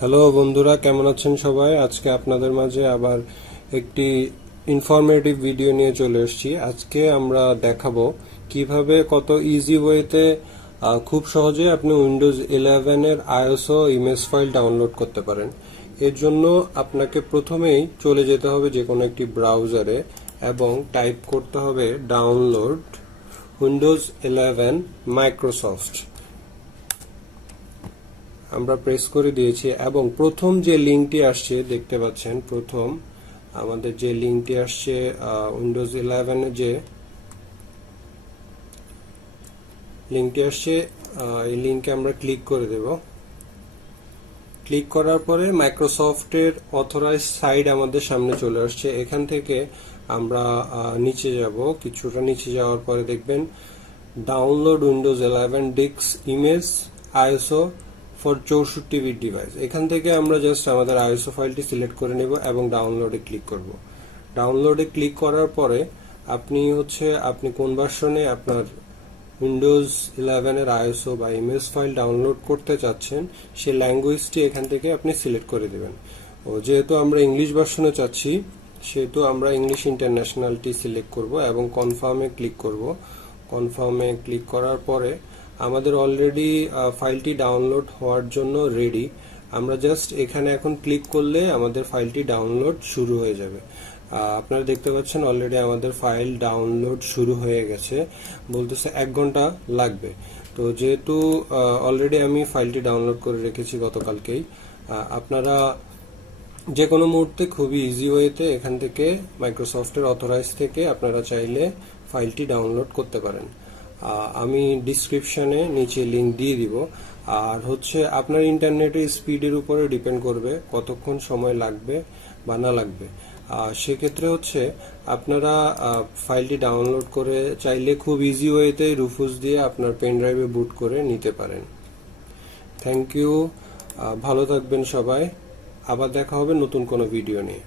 Hello বন্ধুরা, কেমন আছেন সবাই? আজকে আপনাদের মাঝে আবার একটি ইনফরমেটিভ ভিডিও নিয়ে চলে এসেছি। আজকে আমরা দেখাবো কিভাবে কত ইজি ওয়েতে খুব সহজে আপনি উইন্ডোজ 11 এর আইএসও ইমেজ ফাইল ডাউনলোড করতে পারেন। এর জন্য আপনাকে প্রথমেই চলে যেতে হবে যে কোনো একটি ব্রাউজারে এবং টাইপ করতে হবে ডাউনলোড উইন্ডোজ 11 মাইক্রোসফট। আমরা প্রেস করে দিয়েছি এবং প্রথম যে লিঙ্কটি আসছে দেখতে পাচ্ছেন, প্রথম আমাদের যে লিঙ্কটি আসছে উইন্ডোজ 11 এর যে লিঙ্কটি আসছে, এই লিঙ্কে আমরা ক্লিক করে দেব। ক্লিক করার পরে মাইক্রোসফটের অথরাইজ সাইট আমাদের সামনে চলে আসছে। এখান থেকে আমরা নিচে যাব, কিছুটা নিচে যাওয়ার পরে দেখবেন download Windows 11 disk image ISO for 64 bit device. এখান থেকে আমরা জাস্ট আমাদের আইএসও ফাইলটি সিলেক্ট করে নেব এবং ডাউনলোডে ক্লিক করব। ডাউনলোডে ক্লিক করার পরে আপনি কোন ভার্সনে আপনার উইন্ডোজ 11 এর আইএসও বা ইমেজ ফাইল ডাউনলোড করতে চাচ্ছেন সেই ল্যাঙ্গুয়েজটি এখান থেকে আপনি সিলেক্ট করে দেবেন। যেহেতু আমরা ইংলিশ ভার্সনে চাচ্ছি সেহেতু আমরা ইংলিশ ইন্টারন্যাশনালটি সিলেক্ট করব এবং কনফার্মে ক্লিক করব। কনফার্মে ক্লিক করার পরে আমাদের অলরেডি ফাইলটি ডাউনলোড হওয়ার জন্য রেডি। আমরা জাস্ট এখানে এখন ক্লিক করলে আমাদের ফাইলটি ডাউনলোড শুরু হয়ে যাবে। আপনারা দেখতে পাচ্ছেন অলরেডি আমাদের ফাইল ডাউনলোড শুরু হয়ে গেছে, বলতেছে 1 ঘন্টা লাগবে। তো যেহেতু অলরেডি আমি ফাইলটি ডাউনলোড করে রেখেছি গতকালকেই, আপনারা যে কোনো মুহূর্তে খুবই ইজি ওয়েতে এখান থেকে মাইক্রোসফটের অথরাইজ থেকে আপনারা চাইলে ফাইলটি ডাউনলোড করতে পারেন। আমি ডিসক্রিপশনে নিচে লিংক দিয়ে দিব। আর আপনার ইন্টারনেটের স্পিডের উপরে ডিপেন্ড করবে কতক্ষণ সময় লাগবে বা না লাগবে। সেক্ষেত্রে আপনারা ফাইলটি ডাউনলোড করে চাইলে খুব ইজি ওয়েতে রুফুস দিয়ে আপনার পেন ড্রাইভে বুট করে নিতে পারেন। থ্যাংক ইউ, ভালো থাকবেন সবাই। আবার দেখা হবে নতুন কোনো ভিডিও নিয়ে।